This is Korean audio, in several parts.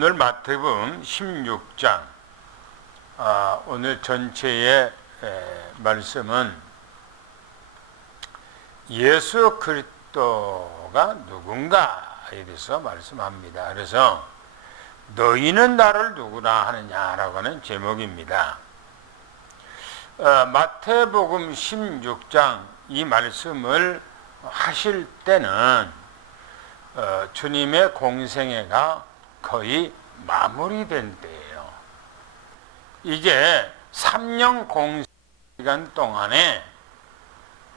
오늘 마태복음 16장 오늘 전체의 말씀은 예수 그리스도가 누군가에 대해서 말씀합니다. 그래서 너희는 나를 누구라 하느냐라고 하는 제목입니다. 마태복음 16장 이 말씀을 하실 때는 주님의 공생애가 거의 마무리된 때예요. 이제 3년 공생기간 동안에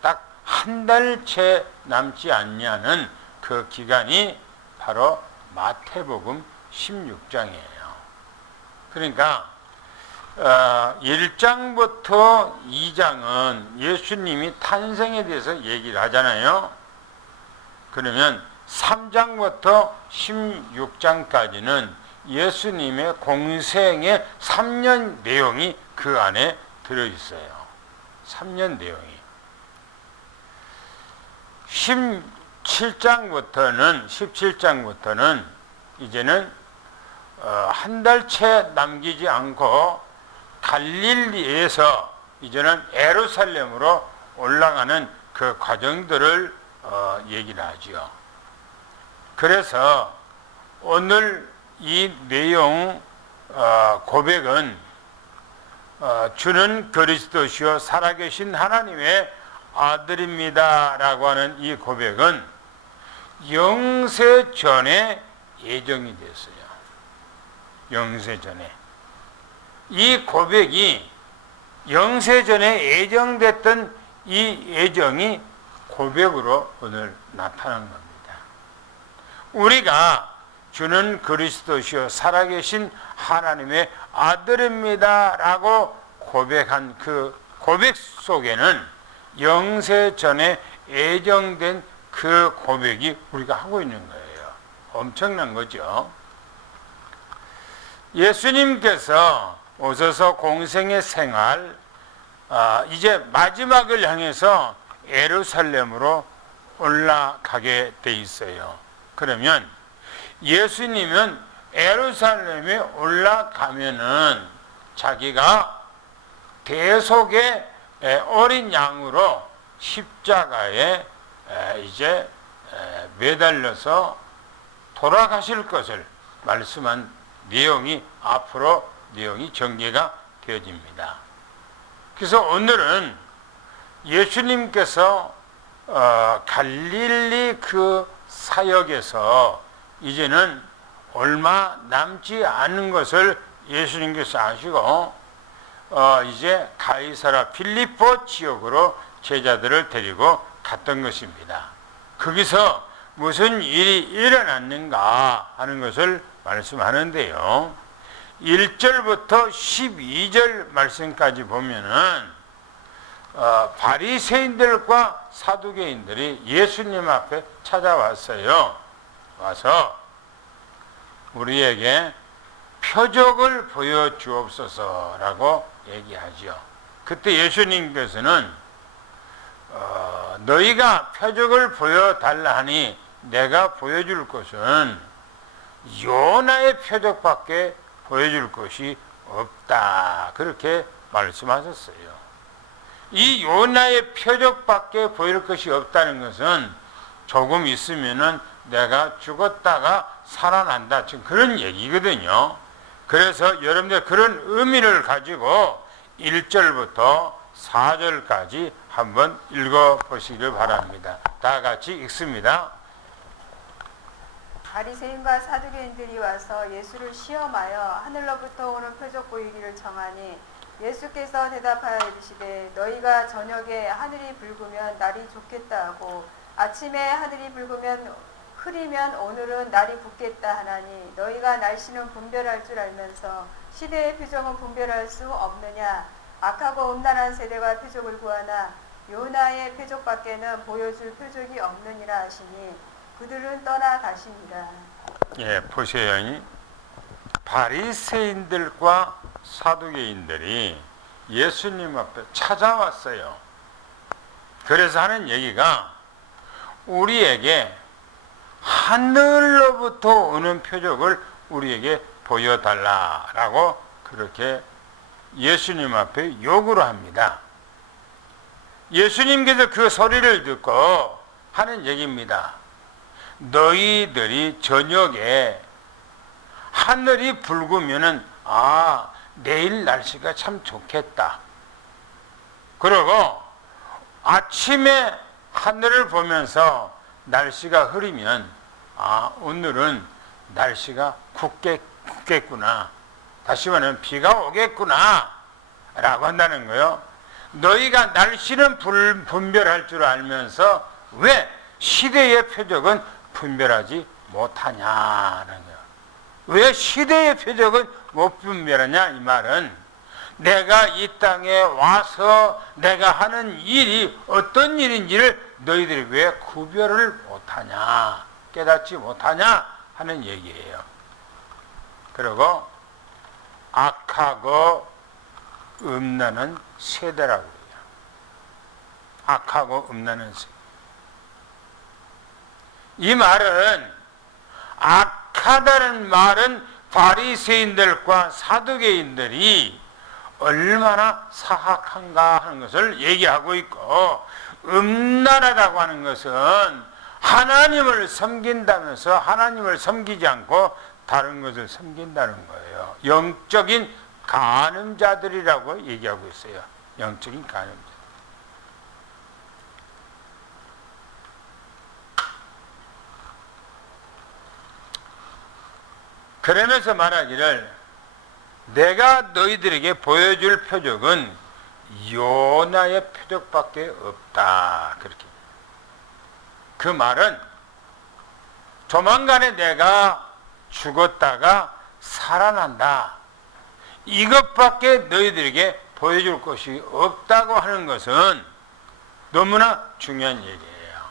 딱 한 달 채 남지 않냐는 그 기간이 바로 마태복음 16장이에요. 그러니까 1장부터 2장은 예수님이 탄생에 대해서 얘기를 하잖아요. 그러면 3장부터 16장까지는 예수님의 공생의 3년 내용이 그 안에 들어있어요. 3년 내용이. 17장부터는 이제는 한 달 채 남기지 않고 갈릴리에서 이제는 예루살렘으로 올라가는 그 과정들을 얘기를 하죠. 그래서 오늘 이 내용 고백은 주는 그리스도시요 살아계신 하나님의 아들입니다 라고 하는 이 고백은 영세 전에 예정이 됐어요. 영세 전에. 이 고백이 영세 전에 예정됐던 이 예정이 고백으로 오늘 나타난 겁니다. 우리가 주는 그리스도시요 살아계신 하나님의 아들입니다 라고 고백한 그 고백 속에는 영세 전에 예정된 그 고백이 우리가 하고 있는 거예요. 엄청난 거죠. 예수님께서 오셔서 공생의 생활 이제 마지막을 향해서 예루살렘으로 올라가게 돼 있어요. 그러면 예수님은 예루살렘에 올라가면은 자기가 대속의 어린 양으로 십자가에 이제 매달려서 돌아가실 것을 말씀한 내용이 앞으로 내용이 전개가 되어집니다. 그래서 오늘은 예수님께서 갈릴리 그 사역에서 이제는 얼마 남지 않은 것을 예수님께서 아시고 이제 가이사라 필리포 지역으로 제자들을 데리고 갔던 것입니다. 거기서 무슨 일이 일어났는가 하는 것을 말씀하는데요. 1절부터 12절 말씀까지 보면은 바리새인들과 사두개인들이 예수님 앞에 찾아왔어요. 와서 우리에게 표적을 보여주옵소서라고 얘기하죠. 그때 예수님께서는 너희가 표적을 보여달라 하니 내가 보여줄 것은 요나의 표적밖에 보여줄 것이 없다. 그렇게 말씀하셨어요. 이 요나의 표적밖에 보일 것이 없다는 것은 조금 있으면은 내가 죽었다가 살아난다. 지금 그런 얘기거든요. 그래서 여러분들 그런 의미를 가지고 1절부터 4절까지 한번 읽어보시길 바랍니다. 다 같이 읽습니다. 바리새인과 사두개인들이 와서 예수를 시험하여 하늘로부터 오는 표적 보이기를 청하니 예수께서 대답하여 이르시되 너희가 저녁에 하늘이 붉으면 날이 좋겠다 하고 아침에 하늘이 붉으면 흐리면 오늘은 날이 붓겠다 하나니 너희가 날씨는 분별할 줄 알면서 시대의 표적은 분별할 수 없느냐. 악하고 음란한 세대가 표적을 구하나 요나의 표적밖에는 보여줄 표적이 없느니라 하시니 그들은 떠나 가시니라. 예, 보세요. 바리새인들과 사두개인들이 예수님 앞에 찾아왔어요. 그래서 하는 얘기가 우리에게 하늘로부터 오는 표적을 우리에게 보여달라라고 그렇게 예수님 앞에 요구를 합니다. 예수님께서 그 소리를 듣고 하는 얘기입니다. 너희들이 저녁에 하늘이 붉으면은 내일 날씨가 참 좋겠다. 그리고 아침에 하늘을 보면서 날씨가 흐리면 오늘은 날씨가 굳겠구나. 다시 말하면 비가 오겠구나 라고 한다는 거예요. 너희가 날씨는 분별할 줄 알면서 왜 시대의 표적은 분별하지 못하냐는 거예요. 왜 시대의 표적은 못 분별하냐? 이 말은 내가 이 땅에 와서 내가 하는 일이 어떤 일인지를 너희들이 왜 구별을 못하냐, 깨닫지 못하냐 하는 얘기예요. 그리고 악하고 음란한 세대라고 해요. 악하고 음란한 세대. 이 말은 악하다는 말은 바리새인들과 사두개인들이 얼마나 사악한가 하는 것을 얘기하고 있고, 음란하다고 하는 것은 하나님을 섬긴다면서 하나님을 섬기지 않고 다른 것을 섬긴다는 거예요. 영적인 간음자들이라고 얘기하고 있어요. 영적인 간음자. 그러면서 말하기를 내가 너희들에게 보여줄 표적은 요나의 표적밖에 없다. 그렇게. 그 말은 조만간에 내가 죽었다가 살아난다. 이것밖에 너희들에게 보여줄 것이 없다고 하는 것은 너무나 중요한 얘기예요.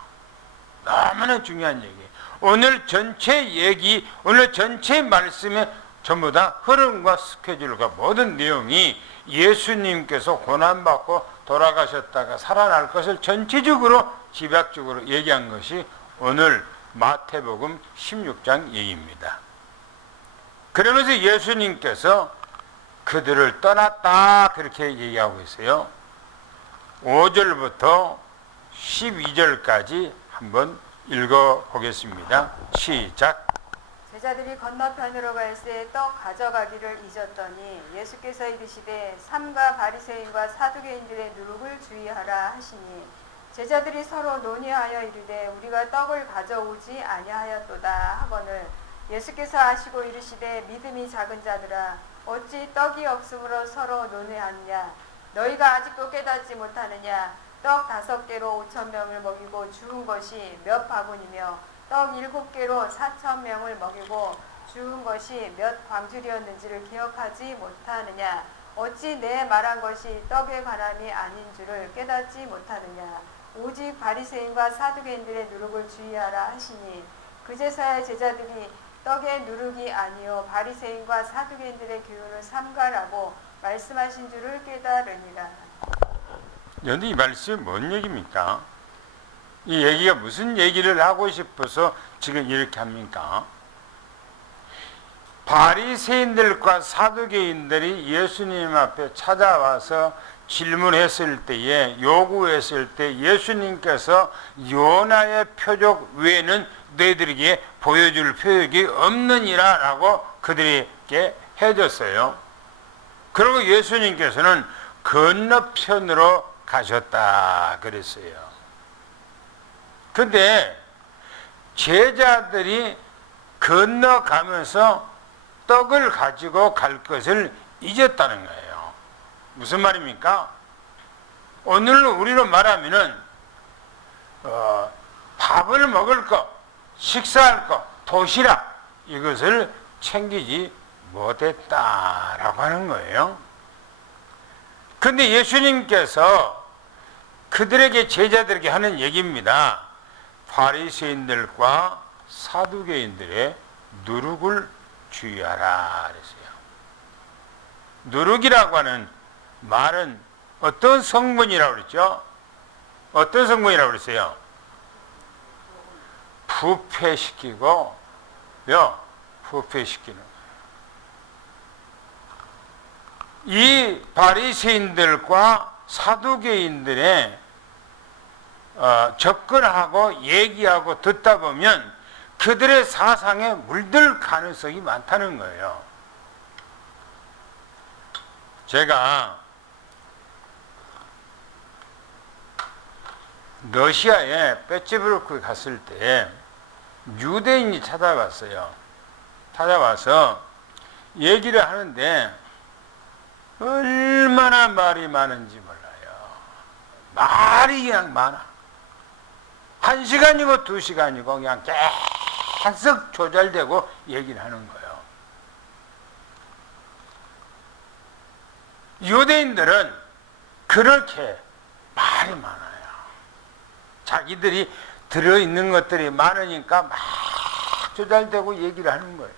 너무나 중요한 얘기예요. 오늘 전체 말씀에 전부 다 흐름과 스케줄과 모든 내용이 예수님께서 고난받고 돌아가셨다가 살아날 것을 전체적으로 집약적으로 얘기한 것이 오늘 마태복음 16장 얘기입니다. 그러면서 예수님께서 그들을 떠났다 그렇게 얘기하고 있어요. 5절부터 12절까지 한번 읽어보겠습니다. 시작. 제자들이 건너편으로 갈새 떡 가져가기를 잊었더니 예수께서 이르시되 삼가 바리새인과 사두개인들의 누룩을 주의하라 하시니 제자들이 서로 논의하여 이르되 우리가 떡을 가져오지 아니하였도다 하거늘 예수께서 아시고 이르시되 믿음이 작은 자들아 어찌 떡이 없으므로 서로 논의하느냐 너희가 아직도 깨닫지 못하느냐 떡 5개로 5,000명을 먹이고 주운 것이 몇 바구니며 떡 7개로 4,000명을 먹이고 주운 것이 몇 광줄이었는지를 기억하지 못하느냐 어찌 내 말한 것이 떡에 관함이 아닌 줄을 깨닫지 못하느냐 오직 바리새인과 사두개인들의 누룩을 주의하라 하시니 그제서야 제자들이 떡의 누룩이 아니요 바리새인과 사두개인들의 교훈을 삼가라고 말씀하신 줄을 깨달으니라. 그런데 이 말씀이 뭔 얘기입니까? 이 얘기가 무슨 얘기를 하고 싶어서 지금 이렇게 합니까? 바리새인들과 사두개인들이 예수님 앞에 찾아와서 질문했을 때에 요구했을 때 예수님께서 요나의 표적 외에는 너희들에게 보여줄 표적이 없느니라 라고 그들에게 해줬어요. 그리고 예수님께서는 건너편으로 가셨다 그랬어요. 근데 제자들이 건너가면서 떡을 가지고 갈 것을 잊었다는 거예요. 무슨 말입니까? 오늘 우리로 말하면은 밥을 먹을 것, 식사할 것, 도시락 이것을 챙기지 못했다라고 하는 거예요. 근데 예수님께서 그들에게 제자들에게 하는 얘기입니다. 바리새인들과 사두개인들의 누룩을 주의하라 그랬어요. 누룩이라고 하는 말은 어떤 성분이라고 그랬죠? 어떤 성분이라고 그랬어요? 부패시키고 부패시키는 이 바리새인들과 사두개인들의 접근하고 얘기하고 듣다 보면 그들의 사상에 물들 가능성이 많다는 거예요. 제가 러시아에 페츠부르크에 갔을 때 유대인이 찾아왔어요. 찾아와서 얘기를 하는데 얼마나 말이 많은지 몰라요. 말이 그냥 많아. 1시간이고 2시간이고 그냥 계속 조절되고 얘기를 하는 거예요. 유대인들은 그렇게 말이 많아요. 자기들이 들어있는 것들이 많으니까 막 조절되고 얘기를 하는 거예요.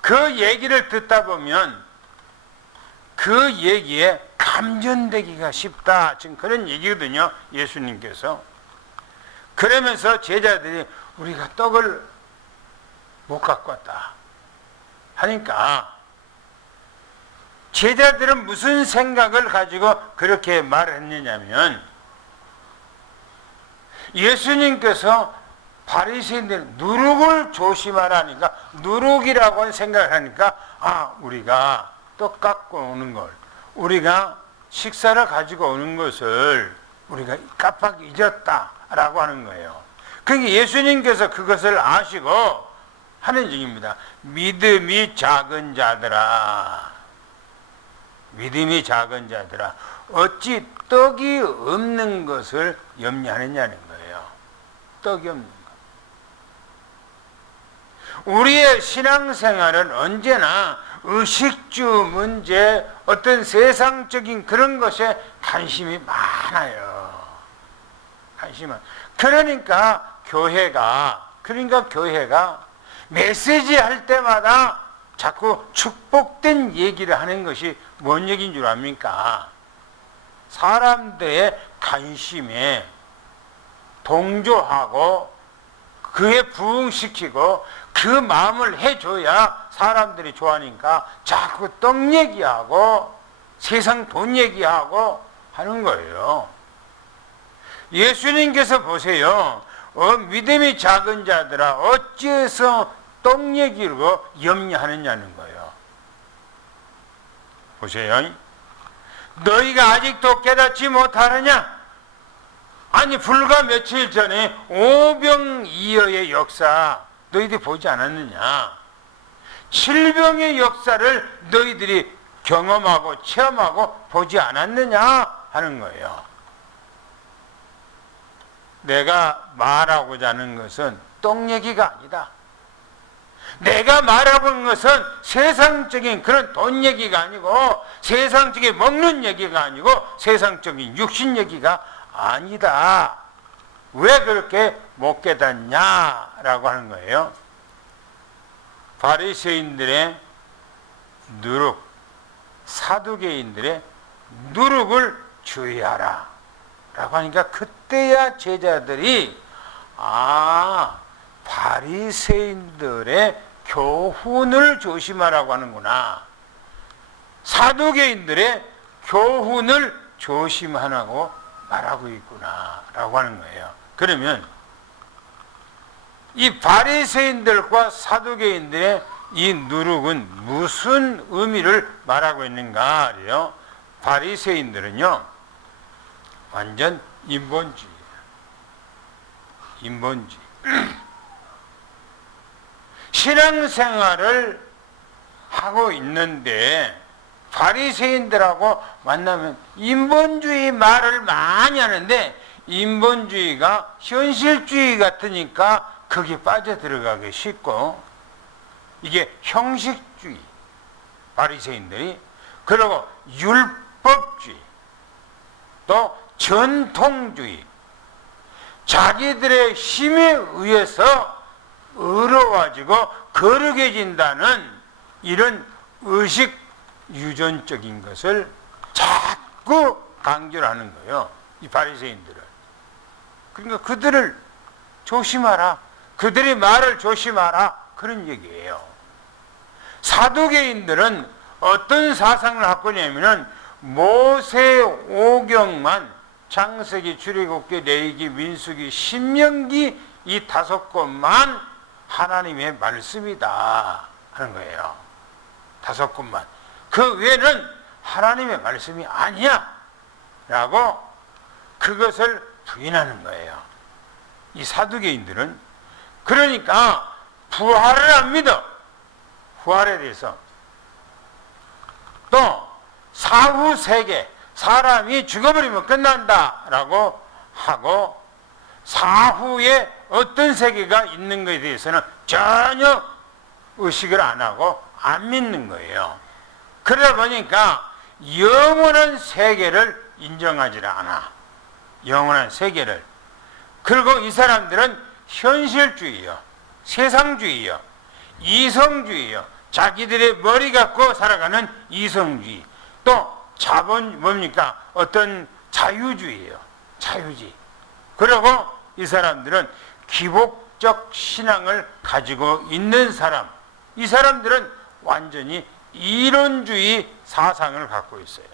그 얘기를 듣다 보면 그 얘기에 감전되기가 쉽다. 지금 그런 얘기거든요. 예수님께서. 그러면서 제자들이 우리가 떡을 못 갖고 왔다 하니까 제자들은 무슨 생각을 가지고 그렇게 말을 했느냐면 예수님께서 바리새인들 누룩을 조심하라니까 누룩이라고 생각을 하니까 우리가 떡 갖고 오는 걸 우리가 식사를 가지고 오는 것을 우리가 깜빡 잊었다라고 하는 거예요. 그러니까 예수님께서 그것을 아시고 하는 얘기입니다. 믿음이 작은 자들아, 믿음이 작은 자들아, 어찌 떡이 없는 것을 염려하느냐는 거예요. 떡이 없는 것. 우리의 신앙생활은 언제나 의식주 문제, 어떤 세상적인 그런 것에 관심이 많아요. 관심은. 그러니까 교회가 메시지 할 때마다 자꾸 축복된 얘기를 하는 것이 뭔 얘기인 줄 압니까? 사람들의 관심에 동조하고 그에 부응시키고 그 마음을 해줘야 사람들이 좋아하니까 자꾸 떡 얘기하고 세상 돈 얘기하고 하는 거예요. 예수님께서 보세요. 믿음이 작은 자들아 어찌해서 떡 얘기로 염려하느냐는 거예요. 보세요. 너희가 아직도 깨닫지 못하느냐? 아니 불과 며칠 전에 오병이어의 역사 너희들이 보지 않았느냐? 칠병의 역사를 너희들이 경험하고 체험하고 보지 않았느냐 하는 거예요. 내가 말하고자 하는 것은 떡 얘기가 아니다. 내가 말하고 있는 것은 세상적인 그런 돈 얘기가 아니고 세상적인 먹는 얘기가 아니고 세상적인 육신 얘기가 아니다. 왜 그렇게 못 깨닫냐라고 하는 거예요. 바리새인들의 누룩, 사두개인들의 누룩을 주의하라 라고 하니까 그때야 제자들이 바리새인들의 교훈을 조심하라고 하는구나. 사두개인들의 교훈을 조심하라고 말하고 있구나 라고 하는 거예요. 그러면 이 바리새인들과 사두개인들의 이 누룩은 무슨 의미를 말하고 있는가 그래요? 바리새인들은요 완전 인본주의예요. 인본주의. 신앙생활을 하고 있는데 바리새인들하고 만나면 인본주의 말을 많이 하는데 인본주의가 현실주의 같으니까 거기에 빠져들어가기 쉽고 이게 형식주의 바리새인들이 그리고 율법주의 또 전통주의 자기들의 힘에 의해서 의로워지고 거룩해진다는 이런 의식 유전적인 것을 자꾸 강조를 하는 거예요. 이 바리새인들을. 그러니까 그들을 조심하라. 그들의 말을 조심하라. 그런 얘기예요. 사두개인들은 어떤 사상을 갖고 있냐면은 모세오경만 창세기, 출애굽기, 레위기, 민수기, 신명기 이 5권만 하나님의 말씀이다 하는 거예요. 5권만. 그 외에는 하나님의 말씀이 아니야 라고 그것을 부인하는 거예요. 이 사두개인들은. 그러니까 부활을 안 믿어. 부활에 대해서. 또 사후 세계, 사람이 죽어버리면 끝난다라고 하고 사후에 어떤 세계가 있는 것에 대해서는 전혀 의식을 안 하고 안 믿는 거예요. 그러다 보니까 영원한 세계를 인정하지 않아. 영원한 세계를. 그리고 이 사람들은 현실주의요, 세상주의요, 이성주의요. 자기들의 머리 갖고 살아가는 이성주의. 또 자본 뭡니까? 어떤 자유주의예요. 자유주의. 그리고 이 사람들은 기복적 신앙을 가지고 있는 사람. 이 사람들은 완전히 이론주의 사상을 갖고 있어요.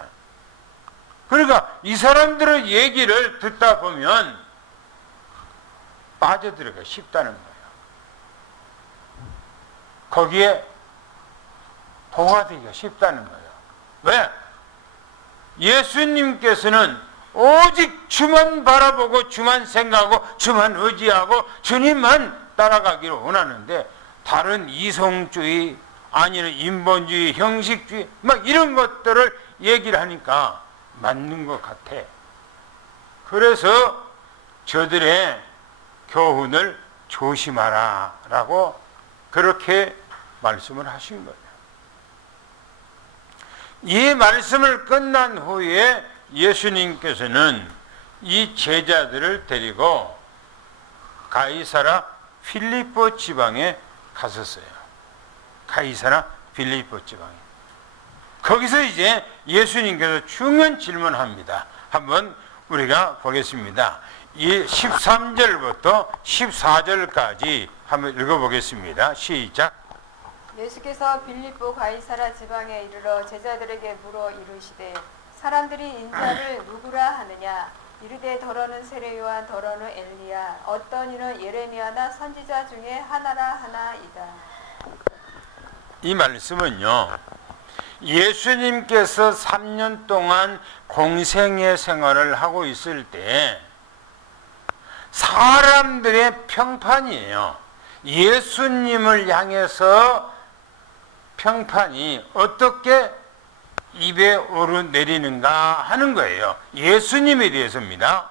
그러니까 이 사람들의 얘기를 듣다 보면 빠져들어가 쉽다는 거예요. 거기에 동화되기가 쉽다는 거예요. 왜? 예수님께서는 오직 주만 바라보고 주만 생각하고 주만 의지하고 주님만 따라가기를 원하는데 다른 이성주의 아니면 인본주의, 형식주의 막 이런 것들을 얘기를 하니까 맞는 것 같아. 그래서 저들의 교훈을 조심하라 라고 그렇게 말씀을 하신 거예요. 이 말씀을 끝난 후에 예수님께서는 이 제자들을 데리고 가이사라 필리포 지방에 갔었어요. 가이사라 필리포 지방에. 거기서 이제 예수님께서 중요한 질문합니다. 한번 우리가 보겠습니다. 이 13절부터 14절까지 한번 읽어보겠습니다. 시작. 예수께서 빌립보 가이사라 지방에 이르러 제자들에게 물어 이르시되 사람들이 인자를 누구라 하느냐 이르되 더러는 세례 요한 더러는 엘리야 어떤 이는 예레미야나 선지자 중에 하나라 하나이다. 이 말씀은요, 예수님께서 3년 동안 공생의 생활을 하고 있을 때 사람들의 평판이에요. 예수님을 향해서 평판이 어떻게 입에 오르내리는가 하는 거예요. 예수님에 대해서입니다.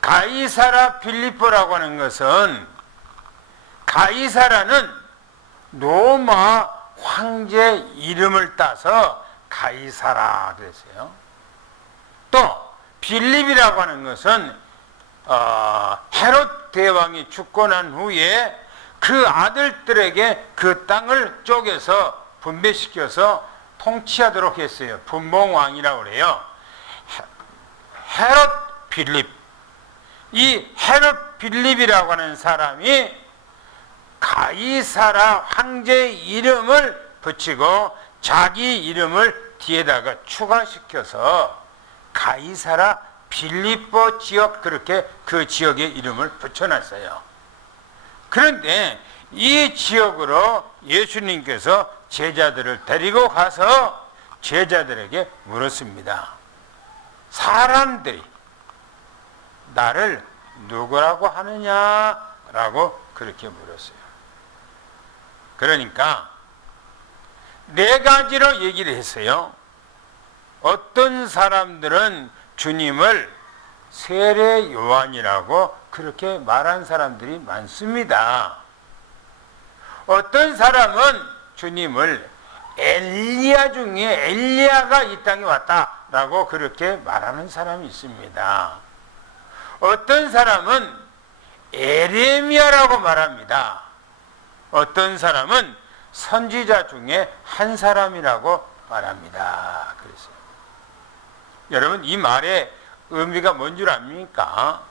가이사라 필리포라고 하는 것은 가이사라는 로마 황제 이름을 따서 가이사라 그랬어요. 또 빌립이라고 하는 것은 헤롯 대왕이 죽고 난 후에 그 아들들에게 그 땅을 쪼개서 분배시켜서 통치하도록 했어요. 분봉왕이라고 그래요. 헤롯 빌립. 이 헤롯 빌립이라고 하는 사람이 가이사라 황제 이름을 붙이고 자기 이름을 뒤에다가 추가시켜서 가이사라 빌립보 지역 그렇게 그 지역의 이름을 붙여놨어요. 그런데 이 지역으로 예수님께서 제자들을 데리고 가서 제자들에게 물었습니다. 사람들이 나를 누구라고 하느냐라고 그렇게 물었어요. 그러니까 4가지로 얘기를 했어요. 어떤 사람들은 주님을 세례 요한이라고 그렇게 말한 사람들이 많습니다. 어떤 사람은 주님을 엘리야 중에 엘리야가 이 땅에 왔다라고 그렇게 말하는 사람이 있습니다. 어떤 사람은 에레미야라고 말합니다. 어떤 사람은 선지자 중에 한 사람이라고 말합니다. 그랬어요. 여러분 이 말의 의미가 뭔 줄 압니까?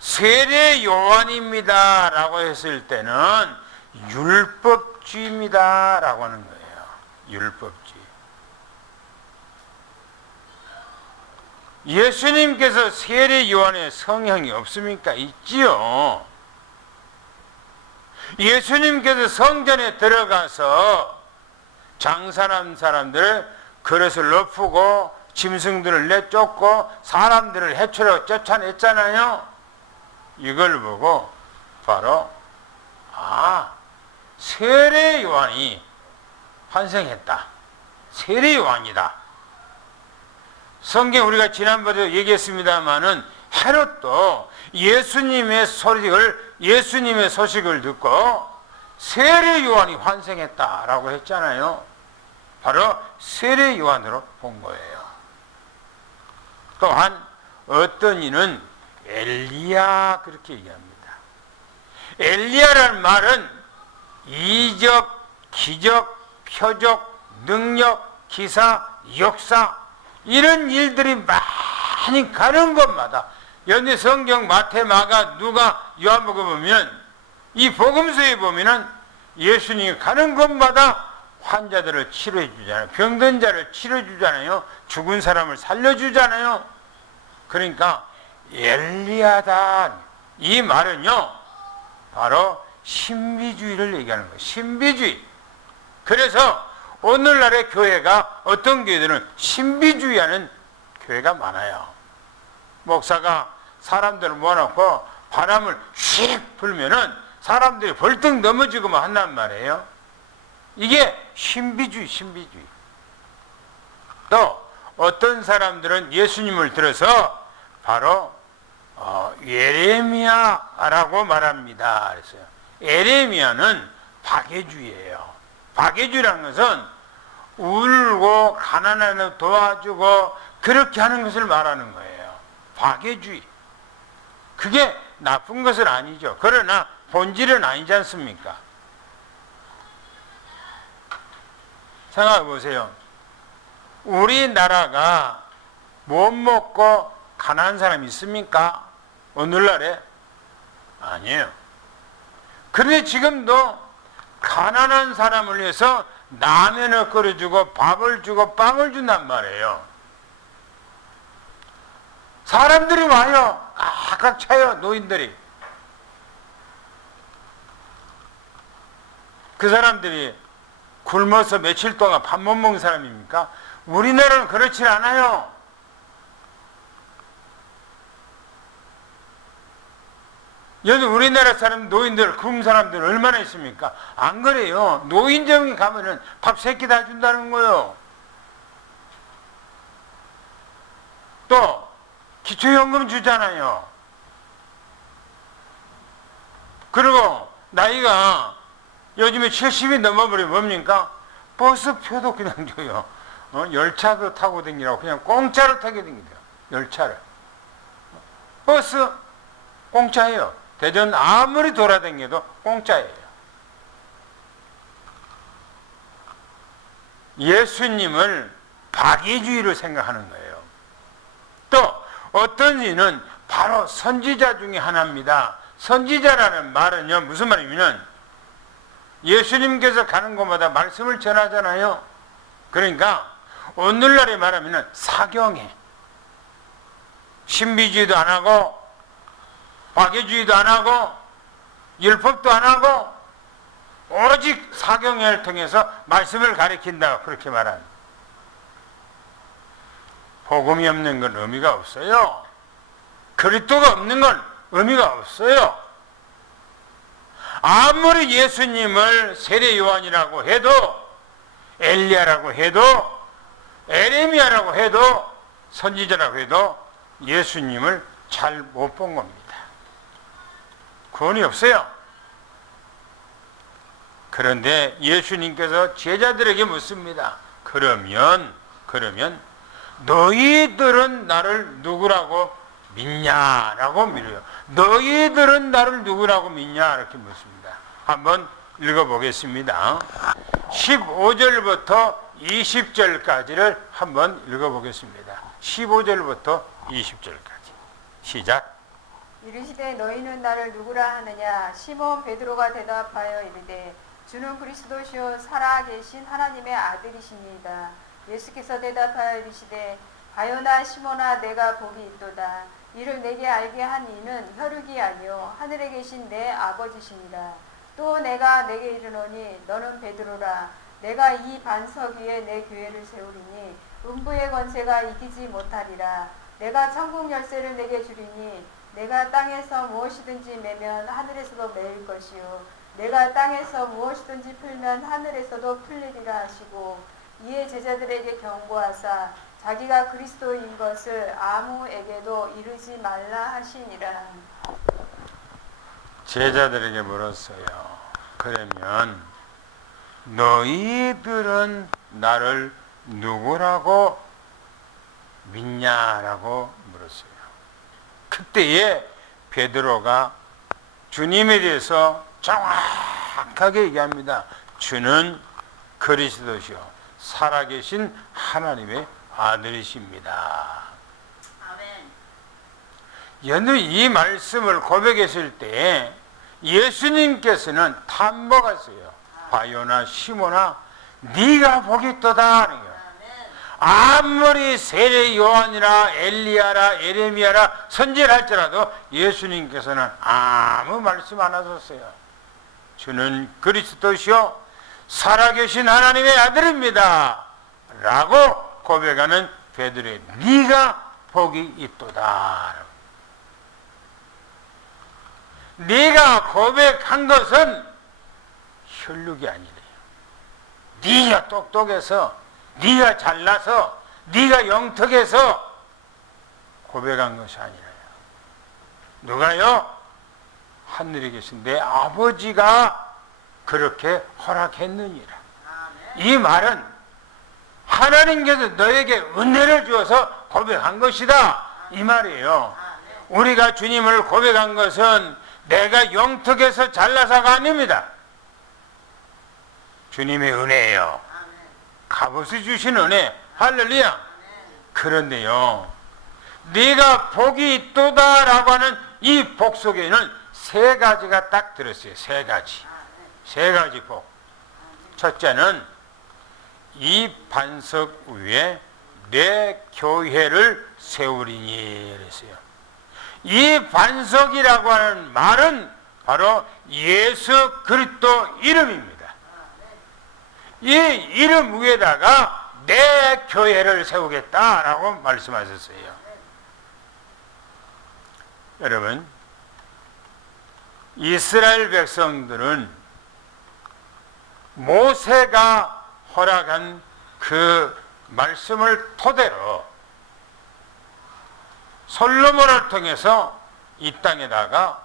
세례 요한입니다 라고 했을 때는 율법 율법주의입니다 라고 하는 거예요. 율법주의. 예수님께서 세례 요한의 성향이 없습니까? 있지요. 예수님께서 성전에 들어가서 장사하는 사람들을 그릇을 엎고 짐승들을 내쫓고 사람들을 해치려 쫓아냈잖아요. 이걸 보고 바로 세례 요한이 환생했다. 세례 요한이다. 성경 우리가 지난번에 얘기했습니다마는 헤롯도 예수님의 소식을 듣고 세례 요한이 환생했다라고 했잖아요. 바로 세례 요한으로 본 거예요. 또한 어떤 이는 엘리야 그렇게 얘기합니다. 엘리야라는 말은 이적, 기적, 표적, 능력, 기사, 역사 이런 일들이 많이 가는 곳마다 연대 성경 마태, 마가, 누가, 요한복음 보면 이 복음서에 보면은 예수님이 가는 곳마다 환자들을 치료해 주잖아요. 병든 자를 치료해 주잖아요. 죽은 사람을 살려주잖아요. 그러니까 엘리야다 이 말은요 바로 신비주의를 얘기하는 거예요. 신비주의. 그래서 오늘날의 교회가 어떤 교회들은 신비주의하는 교회가 많아요. 목사가 사람들을 모아놓고 바람을 휙 불면은 사람들이 벌떡 넘어지고만 한단 말이에요. 이게 신비주의. 또 어떤 사람들은 예수님을 들어서 바로 예레미야라고 말합니다. 그랬어요. 예레미야는 박해주의예요. 박해주의라는 것은 울고 가난한 도와주고 그렇게 하는 것을 말하는 거예요. 박해주의. 그게 나쁜 것은 아니죠. 그러나 본질은 아니지 않습니까? 생각해 보세요. 우리나라가 못 먹고 가난한 사람이 있습니까? 오늘날에? 아니에요. 그런데 지금도 가난한 사람을 위해서 라면을 끓여주고 밥을 주고 빵을 준단 말이에요. 사람들이 와요. 꽉꽉 차요. 노인들이. 그 사람들이 굶어서 며칠 동안 밥 못 먹는 사람입니까? 우리나라는 그렇지 않아요. 여기 우리나라 사람, 노인들, 굶은 사람들 얼마나 있습니까? 안 그래요. 노인정에 가면은 밥 3끼 다 준다는 거예요. 또, 기초연금 주잖아요. 그리고 나이가 요즘에 70이 넘어버리면 뭡니까? 버스표도 그냥 줘요. 열차도 타고 다니라고 그냥 공짜로 타게 다니래요. 열차를. 버스 공짜예요. 대전 아무리 돌아다녀도 공짜예요. 예수님을 박해주의로 생각하는 거예요. 또 어떤 이는 바로 선지자 중에 하나입니다. 선지자라는 말은요 무슨 말이냐면 예수님께서 가는 곳마다 말씀을 전하잖아요. 그러니까 오늘날에 말하면 사경에 신비주의도 안 하고 박해주의도 안 하고 율법도 안 하고 오직 사경을 통해서 말씀을 가리킨다 그렇게 말하는. 복음이 없는 건 의미가 없어요. 그리스도가 없는 건 의미가 없어요. 아무리 예수님을 세례 요한이라고 해도 엘리야라고 해도 에레미야라고 해도 선지자라고 해도 예수님을 잘 못 본 겁니다. 구원이 없어요. 그런데 예수님께서 제자들에게 묻습니다. 그러면 너희들은 나를 누구라고 믿냐라고 물어요. 너희들은 나를 누구라고 믿냐 이렇게 묻습니다. 한번 읽어보겠습니다. 15절부터 20절까지를 한번 읽어보겠습니다. 15절부터 20절까지 시작. 이르시되 너희는 나를 누구라 하느냐? 시몬 베드로가 대답하여 이르되 주는 그리스도시요 살아계신 하나님의 아들이십니다. 예수께서 대답하여 이르시되 바요나 시몬아 내가 복이 있도다. 이를 내게 알게 한 이는 혈육이 아니요 하늘에 계신 내 아버지시니라. 또 내가 내게 이르노니 너는 베드로라. 내가 이 반석 위에 내 교회를 세우리니 음부의 권세가 이기지 못하리라. 내가 천국 열쇠를 내게 주리니 내가 땅에서 무엇이든지 매면 하늘에서도 매일 것이요 내가 땅에서 무엇이든지 풀면 하늘에서도 풀리리라 하시고 이에 제자들에게 경고하사 자기가 그리스도인 것을 아무에게도 이르지 말라 하시니라. 제자들에게 물었어요. 그러면 너희들은 나를 누구라고 믿냐라고 물었어요. 그때에 베드로가 주님에 대해서 정확하게 얘기합니다. 주는 그리스도시요 살아계신 하나님의 아들이십니다. 여러분 이 말씀을 고백했을 때 예수님께서는 탐복하세요. 바요나 시몬아 네가 복이 있도다 하는 거예요. 아무리 세례 요한이라 엘리야라 에레미야라 선지를 할지라도 예수님께서는 아무 말씀 안 하셨어요. 주는 그리스도시요 살아계신 하나님의 아들입니다 라고 고백하는 베드로의 네가 복이 있도다. 네가 고백한 것은 혈육이 아니래요. 네가 똑똑해서 네가 잘나서 네가 영특해서 고백한 것이 아니라요. 누가요? 하늘에 계신 내 아버지가 그렇게 허락했느니라. 이 말은 하나님께서 너에게 은혜를 주어서 고백한 것이다 이 말이에요. 우리가 주님을 고백한 것은 내가 영특해서 잘나서가 아닙니다. 주님의 은혜예요. 값없이 주신 은혜. 할렐루야. 그런데요 네가 복이 있도다 라고 하는 이 복 속에는 세 가지가 딱 들었어요. 세 가지 복. 첫째는 이 반석 위에 내 교회를 세우리니 그랬어요. 이 반석이라고 하는 말은 바로 예수 그리스도 이름입니다. 이 이름 위에다가 내 교회를 세우겠다라고 말씀하셨어요. 여러분, 이스라엘 백성들은 모세가 허락한 그 말씀을 토대로 솔로몬을 통해서 이 땅에다가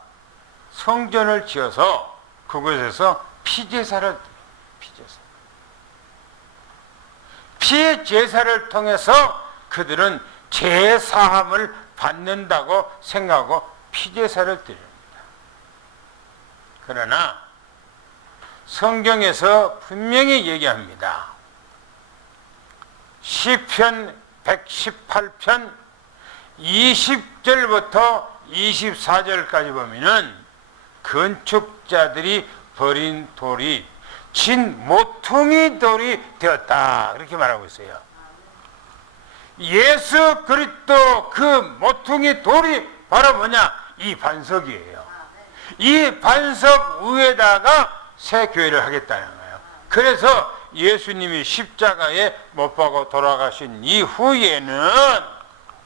성전을 지어서 그곳에서 피제사를 피제사를 통해서 그들은 제사함을 받는다고 생각하고 피제사를 드립니다. 그러나 성경에서 분명히 얘기합니다. 시편 118편 20절부터 24절까지 보면은 건축자들이 버린 돌이 진 모퉁이 돌이 되었다 그렇게 말하고 있어요. 예수 그리스도 그 모퉁이 돌이 바로 뭐냐? 이 반석이에요. 이 반석 위에다가 새 교회를 하겠다는 거예요. 그래서 예수님이 십자가에 못 박아 돌아가신 이후에는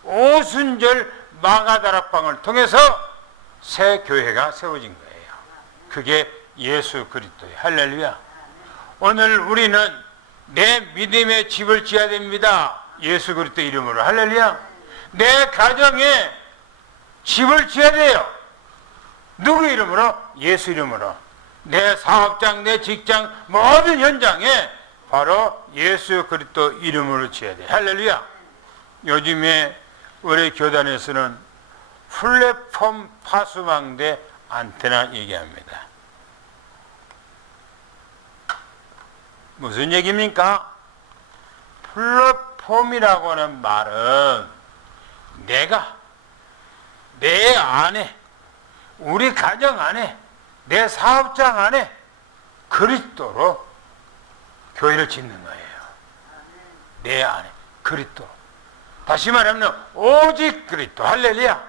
오순절 마가다락방을 통해서 새 교회가 세워진 거예요. 그게 예수 그리스도예요. 할렐루야. 오늘 우리는 내 믿음의 집을 지어야 됩니다. 예수 그리스도 이름으로. 할렐루야. 내 가정에 집을 지어야 돼요. 누구 이름으로? 예수 이름으로. 내 사업장, 내 직장, 모든 현장에 바로 예수 그리스도 이름으로 지어야 돼요. 할렐루야. 요즘에 우리 교단에서는 플랫폼 파수망대 안테나 얘기합니다. 무슨 얘기입니까? 플랫폼이라고 하는 말은 내가 내 안에, 우리 가정 안에, 내 사업장 안에 그리스도로 교회를 짓는 거예요. 내 안에 그리스도. 다시 말하면 오직 그리스도. 할렐루야.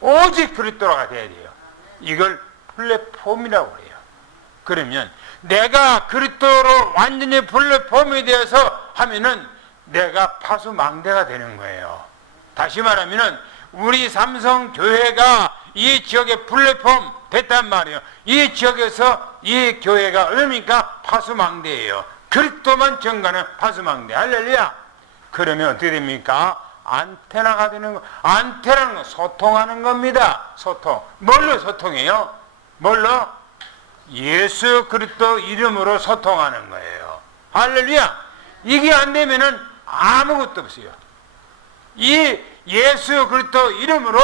오직 그리스도가 돼야 돼요. 이걸 플랫폼이라고 해요. 그러면 내가 그리스도로 완전히 플랫폼이 되어서 하면은 내가 파수망대가 되는 거예요. 다시 말하면은 우리 삼성교회가 이 지역의 플랫폼 됐단 말이에요. 이 지역에서 이 교회가 얼마입니까? 파수망대예요. 그리스도만 전가는 파수망대. 할렐루야. 그러면 어떻게 됩니까? 안테나가 되는 거. 안테나는 건 소통하는 겁니다. 소통. 뭘로 소통해요? 뭘로? 예수 그리스도 이름으로 소통하는 거예요. 할렐루야. 이게 안 되면은 아무것도 없어요. 이 예수 그리스도 이름으로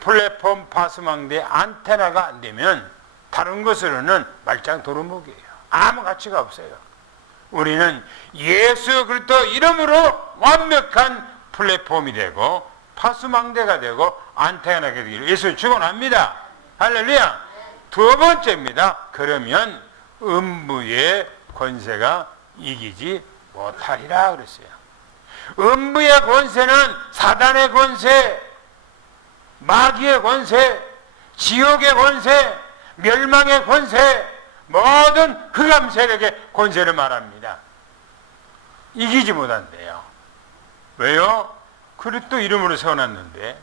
플랫폼 파수망대 안테나가 안 되면 다른 것으로는 말짱 도루묵이에요. 아무 가치가 없어요. 우리는 예수 그리스도 이름으로 완벽한 플랫폼이 되고 파수망대가 되고 안테나가 되기를 예수 축원합니다. 할렐루야. 두 번째입니다. 그러면 음부의 권세가 이기지 못하리라 그랬어요. 음부의 권세는 사단의 권세, 마귀의 권세, 지옥의 권세, 멸망의 권세, 모든 흑암 세력의 권세를 말합니다. 이기지 못한대요. 왜요? 그리스도 이름으로 세워놨는데,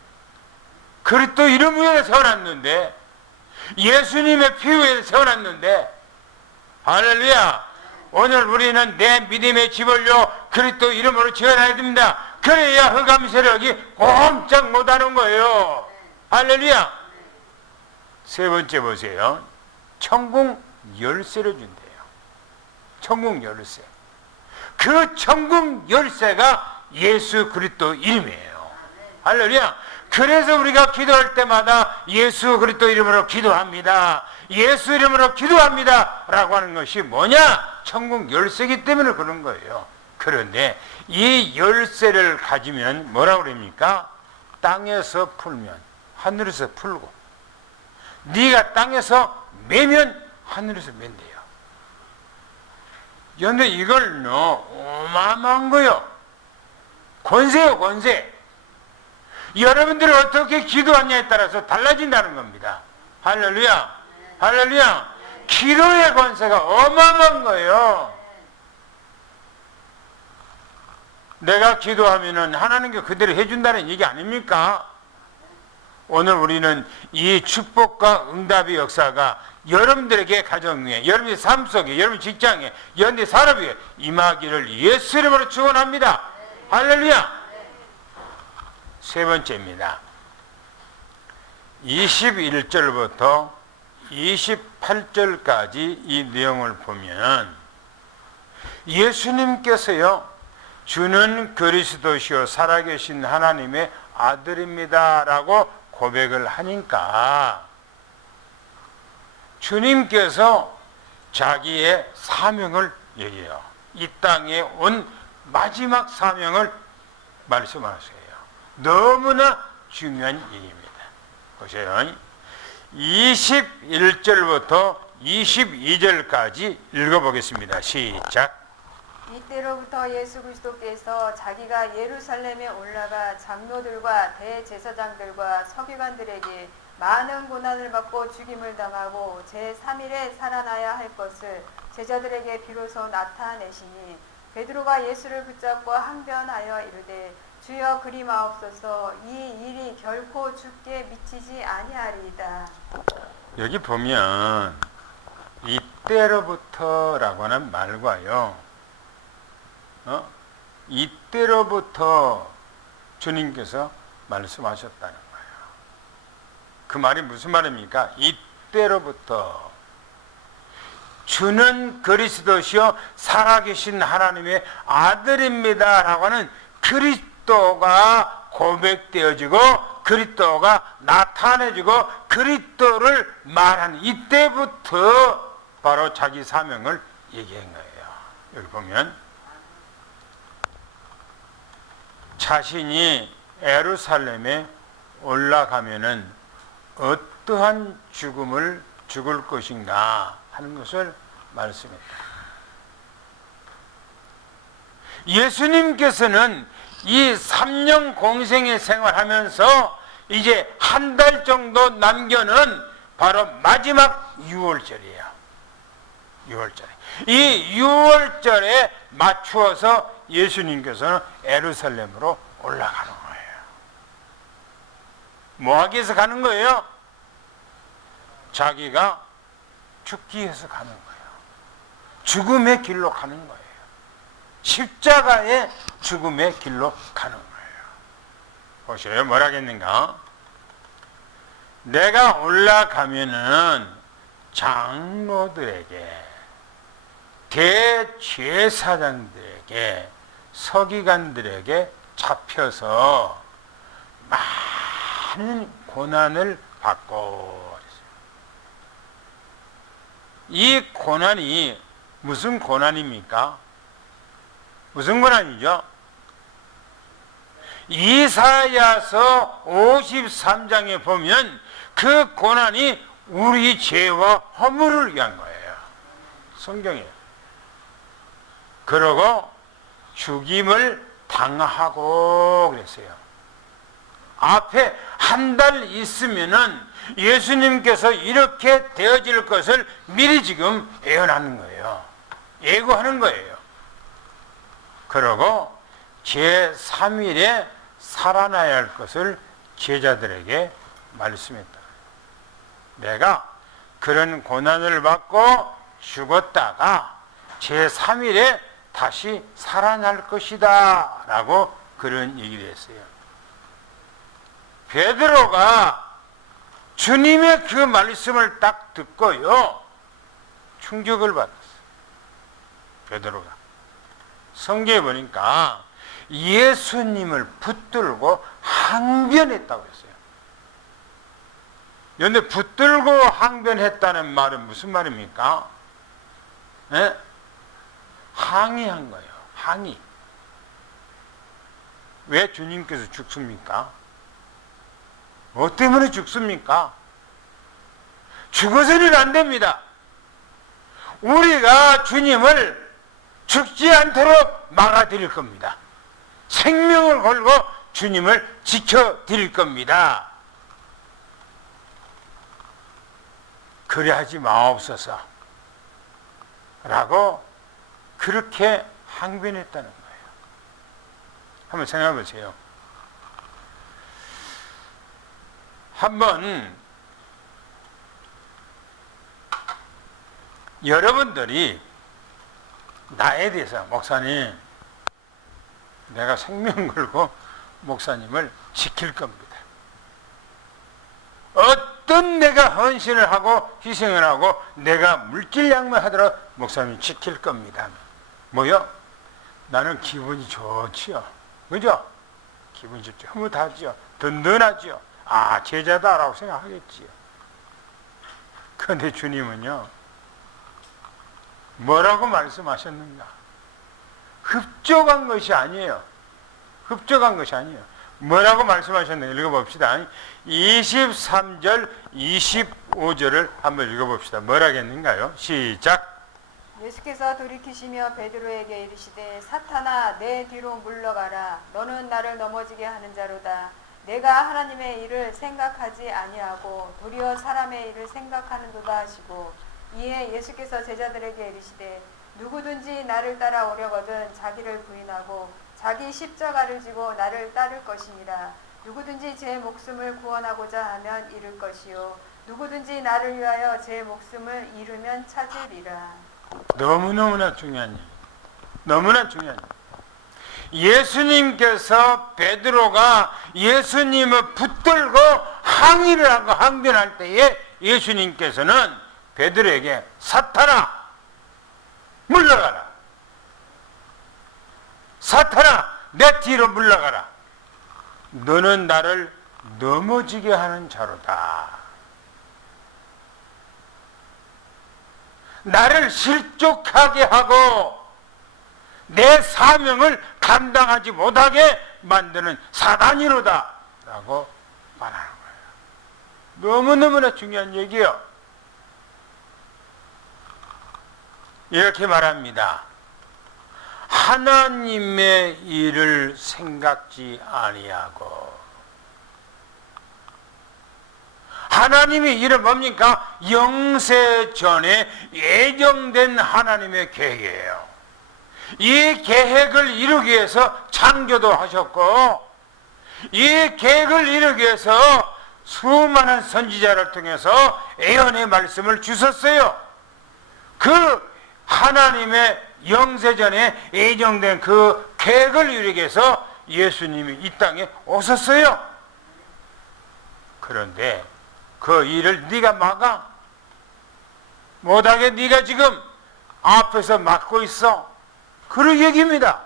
그리스도 이름 위에 세워놨는데, 예수님의 피 위에 세워놨는데, 할렐루야. 오늘 우리는 내 믿음의 집을요 그리스도 이름으로 지어놔야 됩니다. 그래야 흑암 세력이 꼼짝 못하는 거예요. 할렐루야. 세 번째 보세요. 천국 열쇠를 준대요. 천국 열쇠. 그 천국 열쇠가 예수 그리스도 이름이에요. 할렐루야. 그래서 우리가 기도할 때마다 예수 그리스도 이름으로 기도합니다. 예수 이름으로 기도합니다 라고 하는 것이 뭐냐? 천국 열쇠이기 때문에 그런 거예요. 그런데 이 열쇠를 가지면 뭐라고 그럽니까? 땅에서 풀면 하늘에서 풀고, 네가 땅에서 매면 하늘에서 맨대요. 그런데 이걸 어마어마한 거요. 권세요, 권세. 여러분들이 어떻게 기도하냐에 따라서 달라진다는 겁니다. 할렐루야. 할렐루야. 기도의 권세가 어마어마한 거예요. 내가 기도하면은 하나님께 그대로 해준다는 얘기 아닙니까? 오늘 우리는 이 축복과 응답의 역사가 여러분들에게 가정 위에, 여러분의 삶 속에, 여러분 직장에, 여러분의 사람 위에 임하기를 예수 이름으로 축원합니다. 할렐루야. 세 번째입니다. 21절부터 28절까지 이 내용을 보면 예수님께서요 주는 그리스도시요 살아계신 하나님의 아들입니다 라고 고백을 하니까 주님께서 자기의 사명을 얘기해요. 이 땅에 온 마지막 사명을 말씀하세요. 너무나 중요한 얘기입니다. 보세요. 21절부터 22절까지 읽어보겠습니다. 시작. 이때로부터 예수 그리스도께서 자기가 예루살렘에 올라가 장로들과 대제사장들과 서기관들에게 많은 고난을 받고 죽임을 당하고 제3일에 살아나야 할 것을 제자들에게 비로소 나타내시니 베드로가 예수를 붙잡고 항변하여 이르되 주여 그리 마옵소서 이 일이 결코 주께 미치지 아니하리이다. 여기 보면 이때로부터라고 하는 말과요 이때로부터 주님께서 말씀하셨다는 거예요. 그 말이 무슨 말입니까? 이때로부터 주는 그리스도시요 살아계신 하나님의 아들입니다 라고 하는 그리스도가 고백되어지고 그리스도가 나타내지고 그리스도를 말하는 이때부터 바로 자기 사명을 얘기한 거예요. 여기 보면 자신이 예루살렘에 올라가면은 어떠한 죽음을 죽을 것인가 하는 것을 말씀입니다. 예수님께서는 이 3년 공생의 생활하면서 이제 한 달 정도 남겨는 바로 마지막 6월절이에요. 6월절에. 이 6월절에 맞추어서 예수님께서는 예루살렘으로 올라가는 거예요. 뭐 하기 위해서 가는 거예요? 자기가 죽기 위해서 가는 거예요. 죽음의 길로 가는 거예요. 십자가의 죽음의 길로 가는 거예요. 보세요. 뭐라 하겠는가? 내가 올라가면은 장로들에게, 대제사장들에게, 서기관들에게 잡혀서 많은 고난을 받고, 이 고난이 무슨 고난입니까? 무슨 고난이죠? 이사야서 53장에 보면 그 고난이 우리 죄와 허물을 위한 거예요. 성경에. 그러고 죽임을 당하고 그랬어요. 앞에 한 달 있으면은 예수님께서 이렇게 되어질 것을 미리 지금 예언하는 거예요. 예고하는 거예요. 그러고 제3일에 살아나야 할 것을 제자들에게 말씀했다. 내가 그런 고난을 받고 죽었다가 제3일에 다시 살아날 것이다 라고 그런 얘기를 했어요. 베드로가 주님의 그 말씀을 딱 듣고요, 충격을 받았어요. 베드로가. 성경에 보니까 예수님을 붙들고 항변했다고 했어요. 그런데 붙들고 항변했다는 말은 무슨 말입니까? 네? 항의한 거예요. 항의. 왜 주님께서 죽습니까? 뭐 때문에 죽습니까? 죽어서는 안 됩니다. 우리가 주님을 죽지 않도록 막아드릴 겁니다. 생명을 걸고 주님을 지켜드릴 겁니다. 그래 하지 마옵소서 라고 그렇게 항변했다는 거예요. 한번 생각해 보세요. 한번 여러분들이 나에 대해서, 목사님, 내가 생명 걸고 목사님을 지킬 겁니다. 어떤 내가 헌신을 하고 희생을 하고 내가 물질 양면하더라도 목사님 지킬 겁니다. 뭐요? 나는 기분이 좋지요. 그죠? 기분이 좋죠. 흐뭇하지요. 든든하지요. 아, 제자다라고 생각하겠지요. 그런데 주님은요, 뭐라고 말씀하셨는가? 흡족한 것이 아니에요. 흡족한 것이 아니에요. 뭐라고 말씀하셨는가? 읽어봅시다. 23절, 25절을 한번 읽어봅시다. 뭐라겠는가요? 시작. 예수께서 돌이키시며 베드로에게 이르시되 사탄아 내 뒤로 물러가라. 너는 나를 넘어지게 하는 자로다. 내가 하나님의 일을 생각하지 아니하고 도리어 사람의 일을 생각하는도다 하시고, 이에 예수께서 제자들에게 이르시되 누구든지 나를 따라오려거든 자기를 부인하고 자기 십자가를 지고 나를 따를 것이니라. 누구든지 제 목숨을 구원하고자 하면 잃을 것이요 누구든지 나를 위하여 제 목숨을 잃으면 찾으리라. 너무너무나 중요한 일. 너무나 중요한 일. 예수님께서 베드로가 예수님을 붙들고 항의를 하고 항변할 때에 예수님께서는 베드로에게 사탄아 물러가라. 사탄아 내 뒤로 물러가라. 너는 나를 넘어지게 하는 자로다. 나를 실족하게 하고 내 사명을 감당하지 못하게 만드는 사단이로다 라고 말하는 거예요. 너무너무나 중요한 얘기예요. 이렇게 말합니다. 하나님의 일을 생각지 아니하고. 하나님의 일은 뭡니까? 영세 전에 예정된 하나님의 계획이에요. 이 계획을 이루기 위해서 창조도 하셨고, 이 계획을 이루기 위해서 수많은 선지자를 통해서 예언의 말씀을 주셨어요. 그 하나님의 영세전에 예정된 그 계획을 이루기 위해서 예수님이 이 땅에 오셨어요. 그런데 그 일을 네가 막아? 못하게 네가 지금 앞에서 막고 있어. 그런 얘기입니다.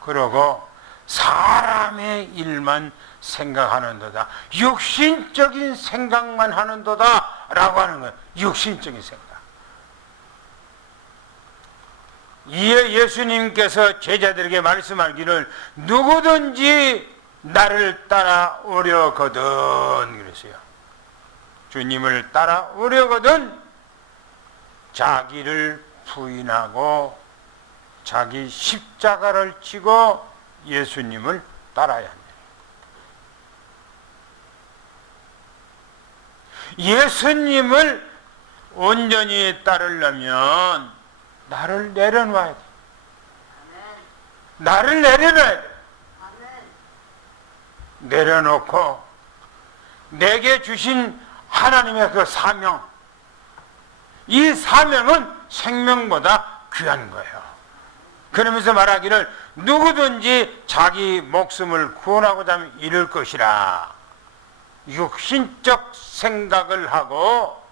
그러고 사람의 일만 생각하는도다. 육신적인 생각만 하는도다 라고 하는 거예요. 육신적인 생각. 이에 예수님께서 제자들에게 말씀하기를 누구든지 나를 따라오려거든 그랬어요. 주님을 따라오려거든 자기를 부인하고 자기 십자가를 지고 예수님을 따라야 합니다. 예수님을 온전히 따르려면 나를 내려놔야 돼. 나를 내려놔야 돼. 내려놓고 내게 주신 하나님의 그 사명, 이 사명은 생명보다 귀한 거예요. 그러면서 말하기를 누구든지 자기 목숨을 구원하고자 하면 잃을 것이라. 육신적 생각을 하고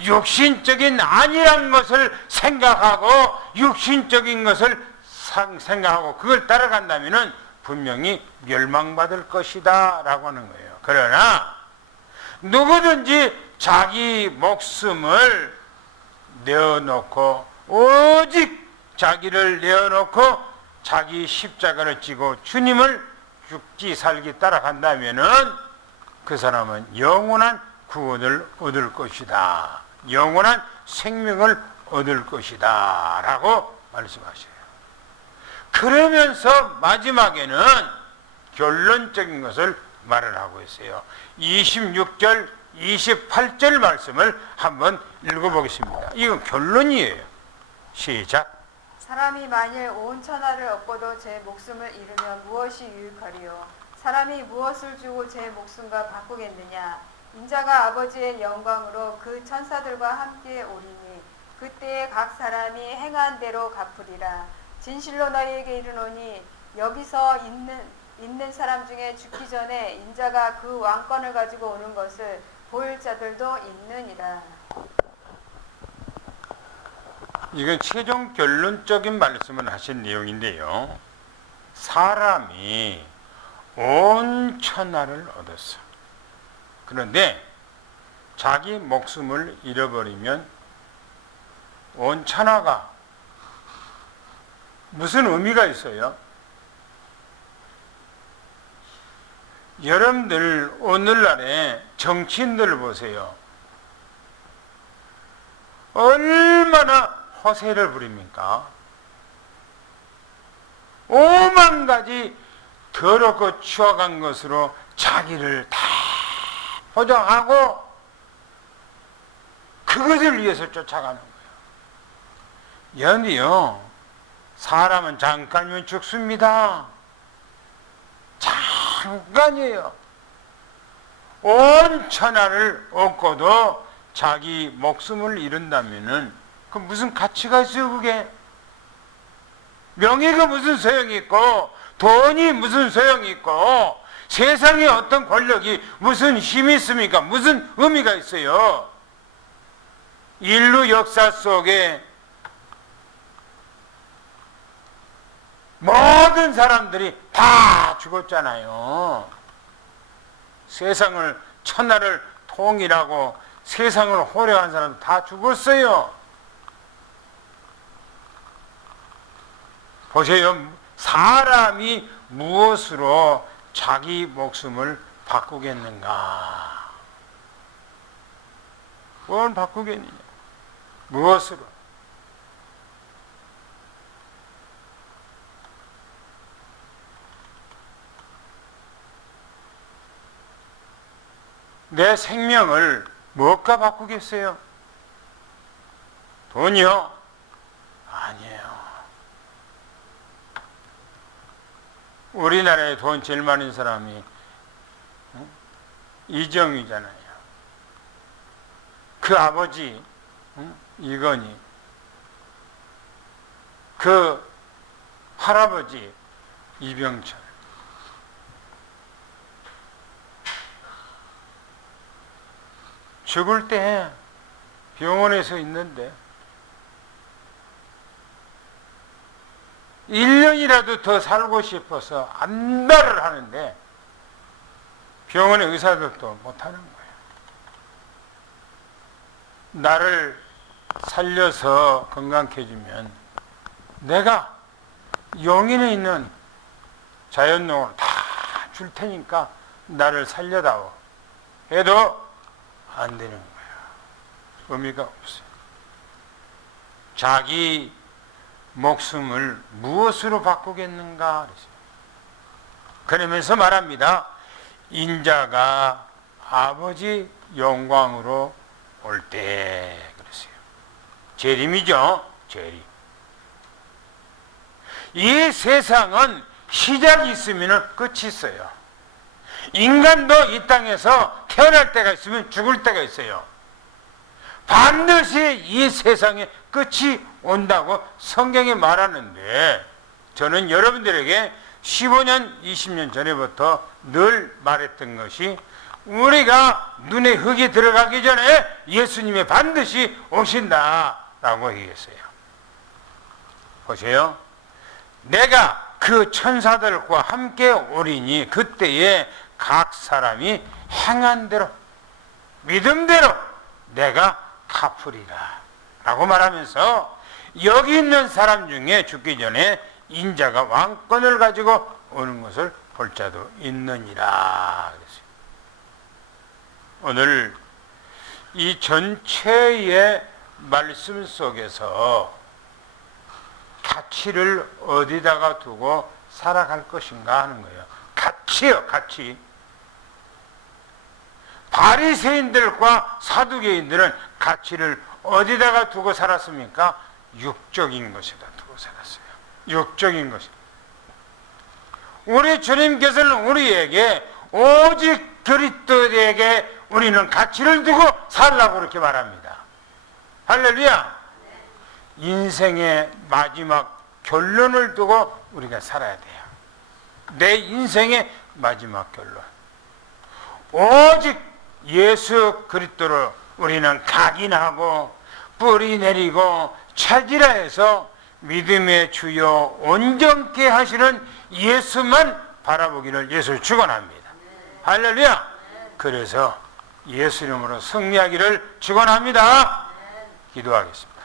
육신적인 아니란 것을 생각하고 육신적인 것을 생각하고 그걸 따라간다면 분명히 멸망받을 것이다 라고 하는 거예요. 그러나 누구든지 자기 목숨을 내어놓고 오직 자기를 내어놓고 자기 십자가를 지고 주님을 죽지 살기 따라간다면 그 사람은 영원한 구원을 얻을 것이다. 영원한 생명을 얻을 것이다 라고 말씀하셔요. 그러면서 마지막에는 결론적인 것을 말을 하고 있어요. 26절, 28절 말씀을 한번 읽어보겠습니다. 이건 결론이에요. 시작. 사람이 만일 온 천하를 얻고도 제 목숨을 잃으면 무엇이 유익하리요? 사람이 무엇을 주고 제 목숨과 바꾸겠느냐? 인자가 아버지의 영광으로 그 천사들과 함께 오리니 그때에 각 사람이 행한 대로 갚으리라. 진실로 너희에게 이르노니 여기서 있는 사람 중에 죽기 전에 인자가 그 왕권을 가지고 오는 것을 볼 자들도 있느니라. 이건 최종 결론적인 말씀을 하신 내용인데요. 사람이 온 천하를 얻었어. 그런데 자기 목숨을 잃어버리면 온 천하가 무슨 의미가 있어요? 여러분들 오늘날에 정치인들 보세요. 얼마나 허세를 부립니까? 오만 가지 더럽고 추악한 것으로 자기를 다 포장하고 그것을 위해서 쫓아가는 거예요. 연이요. 사람은 잠깐이면 죽습니다. 잠깐이에요. 온 천하를 얻고도 자기 목숨을 잃은다면은 그 무슨 가치가 있어요, 그게? 명예가 무슨 소용이 있고, 돈이 무슨 소용이 있고, 세상에 어떤 권력이 무슨 힘이 있습니까? 무슨 의미가 있어요? 인류 역사 속에 모든 사람들이 다 죽었잖아요. 세상을, 천하를 통일하고 세상을 호령한 사람들 다 죽었어요. 보세요. 사람이 무엇으로 자기 목숨을 바꾸겠는가? 뭘 바꾸겠느냐? 무엇으로? 내 생명을 무엇과 바꾸겠어요? 돈이요? 아니에요. 우리나라에 돈 제일 많은 사람이 이정희잖아요. 그 아버지 이건희, 그 할아버지 이병철. 죽을 때 병원에서 있는데 1년이라도 더 살고 싶어서 안달을 하는데 병원의 의사들도 못하는 거예요. 나를 살려서 건강케 해주면 내가 용인에 있는 자연농을 다 줄 테니까 나를 살려다오 해도 안 되는 거예요. 의미가 없어요. 자기 목숨을 무엇으로 바꾸겠는가 그랬어요. 그러면서 말합니다. 인자가 아버지 영광으로 올 때 그랬어요. 재림이죠. 재림. 이 세상은 시작이 있으면 끝이 있어요. 인간도 이 땅에서 태어날 때가 있으면 죽을 때가 있어요. 반드시 이 세상에 끝이 온다고 성경이 말하는데 저는 여러분들에게 15년, 20년 전에부터 늘 말했던 것이 우리가 눈에 흙이 들어가기 전에 예수님이 반드시 오신다라고 얘기했어요. 보세요. 내가 그 천사들과 함께 오리니 그때에 각 사람이 행한 대로 믿음대로 내가 갚으리라 라고 말하면서 여기 있는 사람 중에 죽기 전에 인자가 왕권을 가지고 오는 것을 볼 자도 있느니라 그랬어요. 오늘 이 전체의 말씀 속에서 가치를 어디다가 두고 살아갈 것인가 하는 거예요. 가치요, 가치. 바리새인들과 사두개인들은 가치를 어디다가 두고 살았습니까? 육적인 것에다 두고 살았어요. 육적인 것이. 우리 주님께서는 우리에게 오직 그리스도에게 우리는 가치를 두고 살라고 그렇게 말합니다. 할렐루야. 인생의 마지막 결론을 두고 우리가 살아야 돼요. 내 인생의 마지막 결론. 오직 예수 그리스도를 우리는 각인하고 뿌리 내리고 찾으라 해서 믿음의 주요 온전케 하시는 예수만 바라보기를 예수 축원합니다. 할렐루야. 그래서 예수 이름으로 승리하기를 축원합니다. 기도하겠습니다.